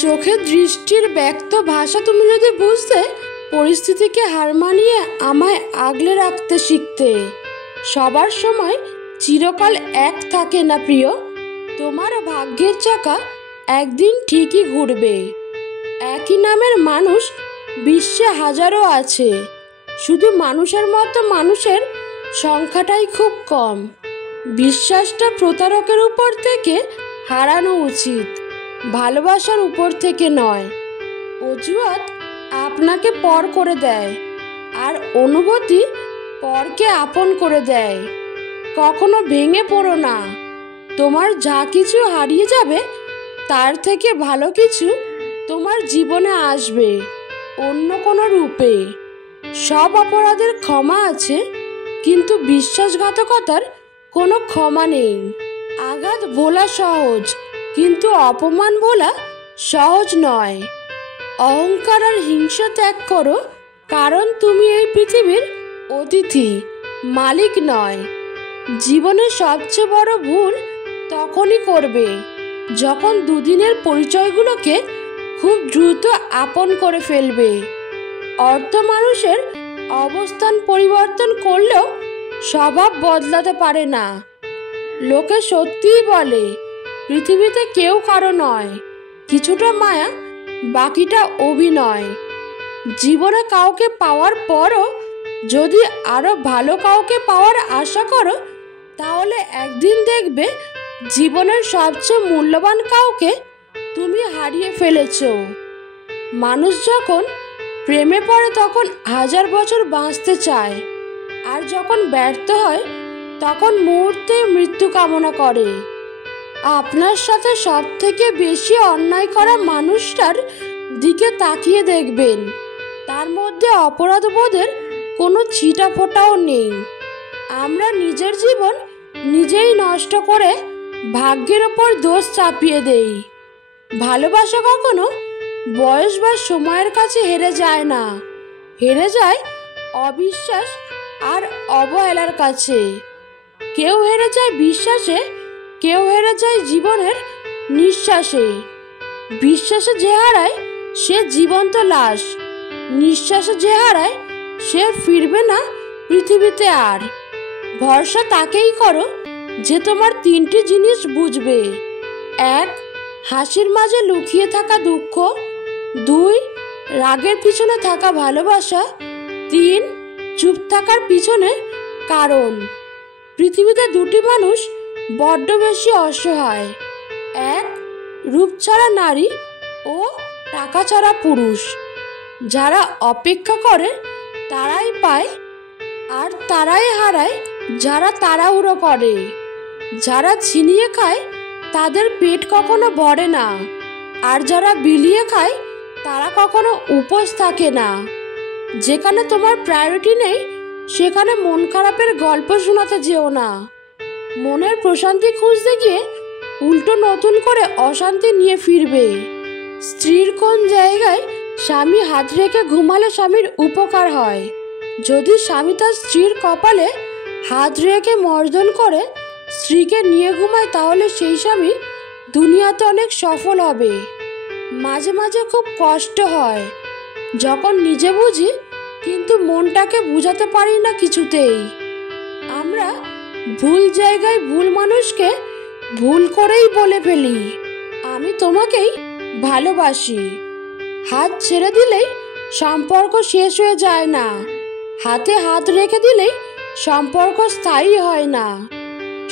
চোখে দৃষ্টির ব্যক্ত ভাষা তুমি যদি বুঝতে, পরিস্থিতিকে হার মানিয়ে আমায় আগলে রাখতে শিখতে। সবার সময় চিরকাল এক থাকে না প্রিয়, তোমার ভাগ্যের চাকা একদিন ঠিকই ঘুরবে। একই নামের মানুষ বিশ্বে হাজারো আছে, শুধু মানুষের মতো মানুষের সংখ্যাটাই খুব কম। বিশ্বাসটা প্রতারকের উপর থেকে হারানো উচিত, ভালোবাসার উপর থেকে নয়। অজুহাত আপনাকে পর করে দেয়, আর অনুভূতি পরকে আপন করে দেয়। কখনো ভেঙে পড়ো না, তোমার যা কিছু হারিয়ে যাবে তার থেকে ভালো কিছু তোমার জীবনে আসবে অন্য কোনো রূপে। সব অপরাধের ক্ষমা আছে, কিন্তু বিশ্বাসঘাতকতার কোনো ক্ষমা নেই। আঘাত ভোলা সহজ, কিন্তু অপমান ভোলা সহজ নয়। অহংকার আর হিংসা ত্যাগ করো, কারণ তুমি এই পৃথিবীর অতিথি, মালিক নয়। জীবনের সবচেয়ে বড় ভুল তখনই করবে যখন দুদিনের পরিচয়গুলোকে খুব দ্রুত আপন করে ফেলবে। অর্থ মানুষের অবস্থান পরিবর্তন করলেও স্বভাব বদলাতে পারে না। লোকে সত্যিই বলে পৃথিবীতে কেউ কারো নয়, কিছুটা মায়া, বাকিটা অভিনয়। জীবনে কাউকে পাওয়ার পরও যদি আরো ভালো কাউকে পাওয়ার আশা করো, তাহলে একদিন দেখবে জীবনের সবচেয়ে মূল্যবান কাউকে তুমি হারিয়ে ফেলেছো। মানুষ যখন প্রেমে পড়ে তখন 1000 বছর বাঁচতে চায়, আর যখন ব্যর্থ হয় তখন মুহূর্তে মৃত্যু কামনা করে। আপনার সাথে সব থেকে বেশি অন্যায় করা মানুষটার দিকে তাকিয়ে দেখবেন, তার মধ্যে অপরাধবোধের কোনো ছিটা ফোটাও নেই। আমরা নিজের জীবন নিজেই নষ্ট করে ভাগ্যের ওপর দোষ চাপিয়ে দেই। ভালোবাসা কখনো বয়স বা সময়ের কাছে হেরে যায় না, হেরে যায় অবিশ্বাস আর অবহেলার কাছে। কেউ হেরে যায় বিশ্বাসে, কেউ হেরে যায় জীবনের নিঃশ্বাসে। বিশ্বাসে যে হারায় সে জীবন্ত লাশ, নিঃশ্বাসে যে হারায় সে ফিরবে না পৃথিবীতে আর। ভরসা তাকেই করো যে তোমার 3টি জিনিস বুঝবে। 1. হাসির মাঝে লুকিয়ে থাকা দুঃখ। 2. রাগের পিছনে থাকা ভালোবাসা। 3. চুপ থাকার পিছনে কারণ। পৃথিবীতে 2টি মানুষ বড্ড বেশি অসহায়, 1. রূপ ছাড়া নারী ও টাকা ছাড়া পুরুষ। যারা অপেক্ষা করে তারাই পায়, আর তারাই হারায় যারা তাড়াহুড়ো করে। যারা ছিনিয়ে খায় তাদের পেট কখনো ভরে না, আর যারা বিলিয়ে খায় তারা কখনো উপোস থাকে না। যেখানে তোমার প্রায়োরিটি নেই সেখানে মন খারাপের গল্প শোনাতে যেও না। মনের প্রশান্তি খুঁজতে গিয়ে উল্টো নতুন করে অশান্তি নিয়ে ফিরবে। স্ত্রীর কোন জায়গায় স্বামী হাত রেখে ঘুমালে স্বামীর উপকার হয়? যদি স্বামী তার স্ত্রীর কপালে হাত রেখে মর্দন করে স্ত্রীকে নিয়ে ঘুমায়, তাহলে সেই স্বামী দুনিয়াতে অনেক সফল হবে। মাঝে মাঝে খুব কষ্ট হয় যখন নিজে বুঝি, কিন্তু মনটাকে বুঝাতে পারি না কিছুতেই। আমরা ভুল জায়গায় ভুল মানুষকে ভুল করেই বলে ফেলি আমি তোমাকেই ভালোবাসি। হাত ছেড়ে দিলেই সম্পর্ক শেষ হয়ে যায় না, হাতে হাত রেখে দিলেই সম্পর্ক স্থায়ী হয় না।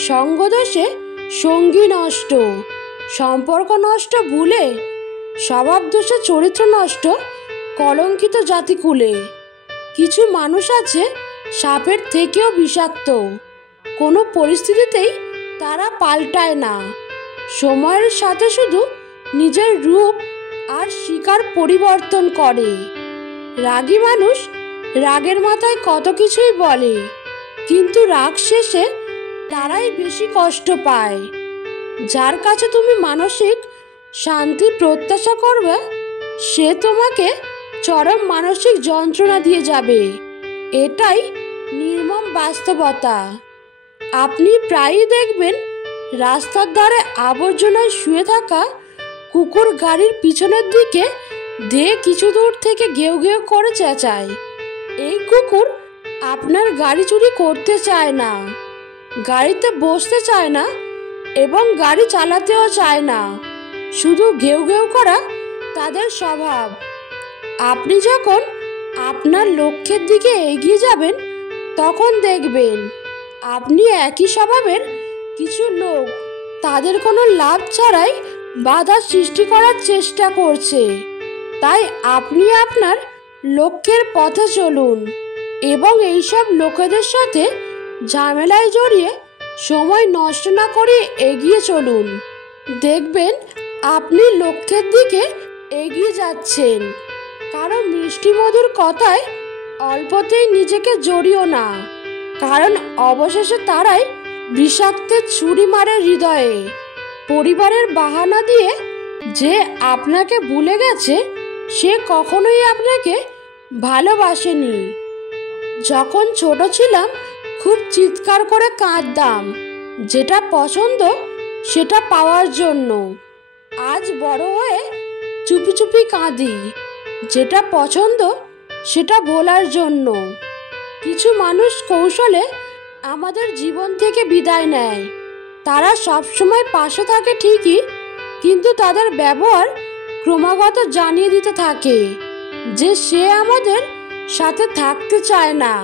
সঙ্গদোষে সঙ্গী নষ্ট, সম্পর্ক নষ্ট ভুলে, স্বভাব দোষে চরিত্র নষ্ট, কলঙ্কিত জাতিকুলে। কিছু মানুষ আছে সাপের থেকেও বিষাক্ত, কোনো পরিস্থিতিতেই তারা পাল্টায় না। সময়ের সাথে শুধু নিজের রূপ আর শিকার পরিবর্তন করে। রাগী মানুষ রাগের মাথায় কত কিছুই বলে, কিন্তু রাগ শেষে তারাই বেশি কষ্ট পায়। যার কাছে তুমি মানসিক শান্তি প্রত্যাশা করবে, সে তোমাকে চরম মানসিক যন্ত্রণা দিয়ে যাবে। এটাই নির্মম বাস্তবতা। আপনি প্রায়ই দেখবেন রাস্তার ধারে আবর্জনায় শুয়ে থাকা কুকুর গাড়ির পিছনের দিকে দিয়ে কিছু দূর থেকে ঘেউ ঘেউ করে চেঁচায়। এই কুকুর আপনার গাড়ি চুরি করতে চায় না, গাড়িতে বসতে চায় না এবং গাড়ি চালাতেও চায় না, শুধু ঘেউ ঘেউ করা তাদের স্বভাব। আপনি যখন আপনার লক্ষ্যের দিকে এগিয়ে যাবেন তখন দেখবেন আপনি একই স্বভাবের কিছু লোক তাদের কোনো লাভ ছাড়াই বাধা সৃষ্টি করার চেষ্টা করছে। তাই আপনি আপনার লক্ষ্যের পথে চলুন এবং এইসব লোকেদের সাথে ঝামেলায় জড়িয়ে সময় নষ্ট না করে এগিয়ে চলুন। দেখবেন আপনি লক্ষ্যের দিকে এগিয়ে যাচ্ছেন। কারণ মিষ্টি মধুর কথায় অল্পতেই নিজেকে জড়িও না, কারণ অবশেষে তারাই বিষাক্তের ছুরি মারে হৃদয়ে। পরিবারের বাহানা দিয়ে যে আপনাকে ভুলে গেছে সে কখনোই আপনাকে ভালোবাসেনি। যখন ছোট ছিলাম খুব চিৎকার করে কাঁদতাম যেটা পছন্দ সেটা পাওয়ার জন্য। আজ বড় হয়ে চুপি চুপি কাঁদি যেটা পছন্দ সেটা ভোলার জন্য। কিছু মানুষ কৌশলে আমাদের জীবন থেকে বিদায় নেয়। তারা সবসময় পাশে থাকে ঠিকই, কিন্তু তাদের ব্যবহার ক্রমাগত জানিয়ে দিতে থাকে যে সে আমাদের সাথে থাকতে চায় না।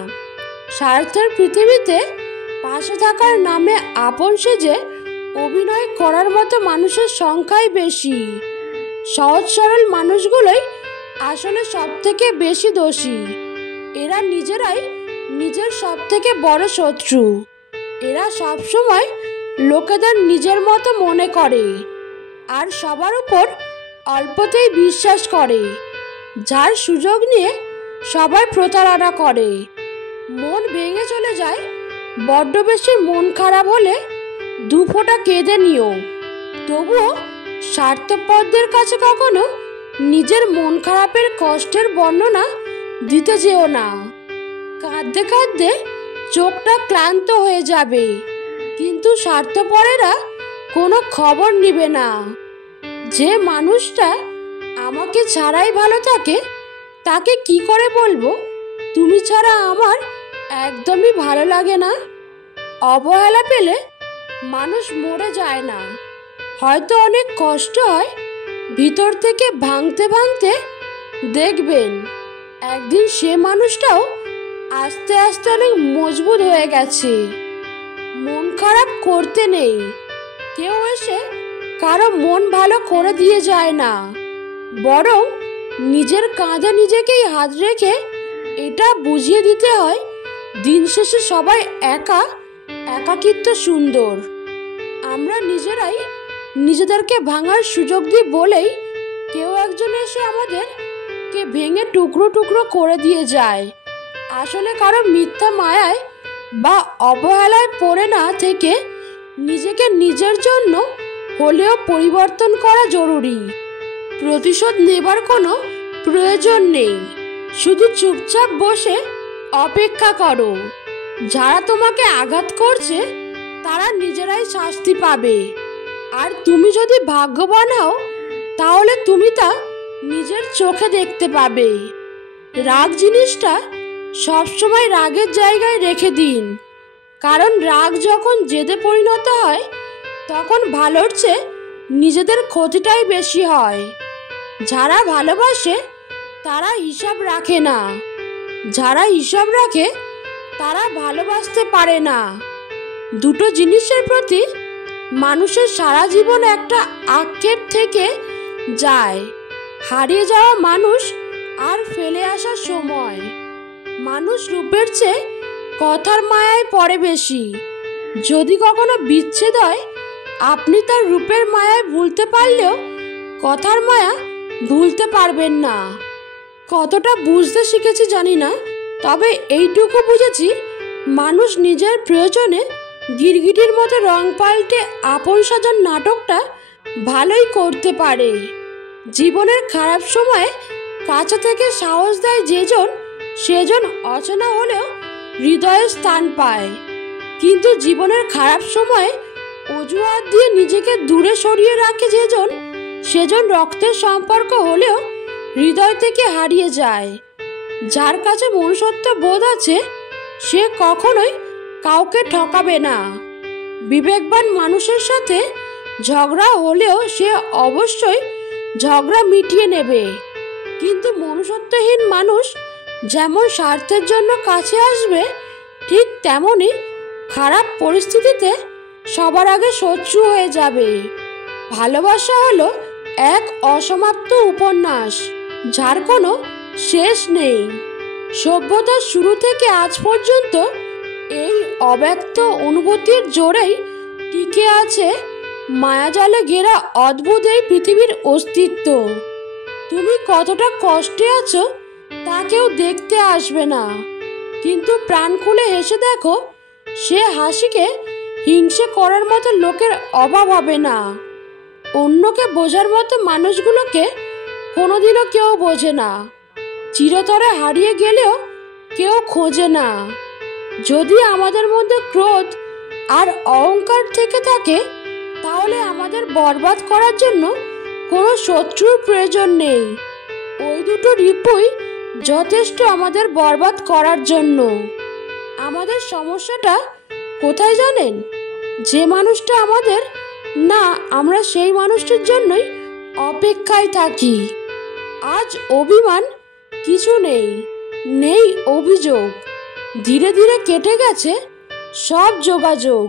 স্বার্থের পৃথিবীতে পাশে থাকার নামে আপন সেজে অভিনয় করার মতো মানুষের সংখ্যাই বেশি। সহজ সরল মানুষগুলোই আসলে সব থেকে বেশি দোষী। এরা নিজেরাই নিজের সব থেকে বড় শত্রু। এরা সবসময় লোকেদের নিজের মতো মনে করে আর সবার উপর অল্পতেই বিশ্বাস করে, যার সুযোগ নিয়ে সবাই প্রতারণা করে। মন ভেঙে চলে যায়, বড্ড বেশি মন খারাপ হলে দু ফোঁটা কেঁদে নিও। তবুও স্বার্থপরদের কাছে কখনো নিজের মন খারাপের কষ্টের বর্ণনা দিতে যেও না। কাঁদতে কাঁদতে চোখটা ক্লান্ত হয়ে যাবে, কিন্তু স্বার্থপরেরা কোনো খবর নিবে না। যে মানুষটা আমাকে ছাড়াই ভালো থাকে তাকে কি করে বলবো তুমি ছাড়া আমার একদমই ভালো লাগে না? অবহেলা পেলে মানুষ মরে যায় না, হয়তো অনেক কষ্ট হয় ভিতর থেকে ভাঙতে ভাঙতে। দেখবেন একদিন সে মানুষটাও আস্তে আস্তে অনেক মজবুত হয়ে গেছে। মন খারাপ করতে নেই, কেউ এসে কারো মন ভালো করে দিয়ে যায় না, বরং নিজের কাঁধে নিজেকেই হাত রেখে এটা বুঝিয়ে দিতে হয় দিন শেষে সবাই একাকিত্ব সুন্দর। আমরা নিজেরাই নিজেদেরকে ভাঙার সুযোগ দিই বলেই কেউ একজন এসে আমাদেরকে ভেঙে টুকরো টুকরো করে দিয়ে যায়। আসলে কারো মিথ্যা মায়ায় বা অবহেলায় পড়ে না থেকে নিজেকে নিজের জন্য হলেও পরিবর্তন করা জরুরি। প্রতিশোধ নেবার কোনো প্রয়োজন নেই, শুধু চুপচাপ বসে অপেক্ষা করো। যারা তোমাকে আঘাত করছে তারা নিজেরাই শাস্তি পাবে, আর তুমি যদি ভাগ্যবান হও তাহলে তুমি তা নিজের চোখে দেখতে পাবে। রাগ জিনিসটা সবসময় রাগের জায়গায় রেখে দিন, কারণ রাগ যখন জেদে পরিণত হয় তখন ভালোর চেয়ে নিজেদের ক্ষতিটাই বেশি হয়। যারা ভালোবাসে তারা হিসাব রাখে না, যারা হিসাব রাখে তারা ভালোবাসতে পারে না। দুটো জিনিসের প্রতি মানুষের সারা জীবন একটা আক্ষেপ থেকে যায়, হারিয়ে যাওয়া মানুষ আর ফেলে আসার সময়। মানুষ রূপের চেয়ে কথার মায়ায় পড়ে বেশি। যদি কখনো বিচ্ছেদ হয় আপনি তার রূপের মায়ায় ভুলতে পারলেও কথার মায়া ভুলতে পারবেন না। কতটা বুঝতে শিখেছি জানি না, তবে এইটুকু বুঝেছি মানুষ নিজের প্রয়োজনে গিরগিটির মতো রং পাল্টে আপন সাজার নাটকটা ভালোই করতে পারে। জীবনের খারাপ সময়ে কাছে থেকে সাহস দেয় যেজন, সেজন অচেনা হলেও হৃদয়ে স্থান পায়। কিন্তু জীবনের খারাপ সময়ে অজুহাত দিয়ে নিজেকে দূরে সরিয়ে রাখে যেজন, সেজন রক্তের সম্পর্ক হলেও হৃদয় থেকে হারিয়ে যায়। যার কাছে মনুষ্যত্ব বোধ আছে সে কখনোই কাউকে ঠকাবে না। বিবেকবান মানুষের সাথে ঝগড়া হলেও সে অবশ্যই ঝগড়া মিটিয়ে নেবে। কিন্তু মনুষ্যত্বহীন মানুষ যেমন স্বার্থের জন্য কাছে আসবে, ঠিক তেমনি খারাপ পরিস্থিতিতে সবার আগে শত্রু হয়ে যাবে। ভালোবাসা হলো এক অসমাপ্ত উপন্যাস, যার কোনো শেষ নেই। সভ্যতার শুরু থেকে আজ পর্যন্ত এই অব্যক্ত অনুভূতির জোরেই টিকে আছে মায়াজালে ঘেরা অদ্ভুত এই পৃথিবীর অস্তিত্ব। তুমি কতটা কষ্টে আছো তা কেউ দেখতে আসবে না, কিন্তু প্রাণ খুলে হেসে দেখো, সে হাসিকে হিংসে করার মতো লোকের অভাব হবে না। অন্যকে বোঝার মতো মানুষগুলোকে কোনোদিনও কেউ বোঝে না। চিরতরে হারিয়ে গেলেও কেউ খোঁজে না। যদি আমাদের মধ্যে ক্রোধ আর অহংকার থেকে থাকে, তাহলে আমাদের বরবাদ করার জন্য কোনো শত্রুর প্রয়োজন নেই। ওই দুটো রিপুই যথেষ্ট আমাদের বরবাদ করার জন্য। আমাদের সমস্যাটা কোথায় জানেন? যে মানুষটা আমাদের না, আমরা সেই মানুষটির জন্যই অপেক্ষায় থাকি। আজ অভিমান কিছু নেই, নেই অভিযোগ। ধীরে ধীরে কেটে গেছে সব যোগাযোগ।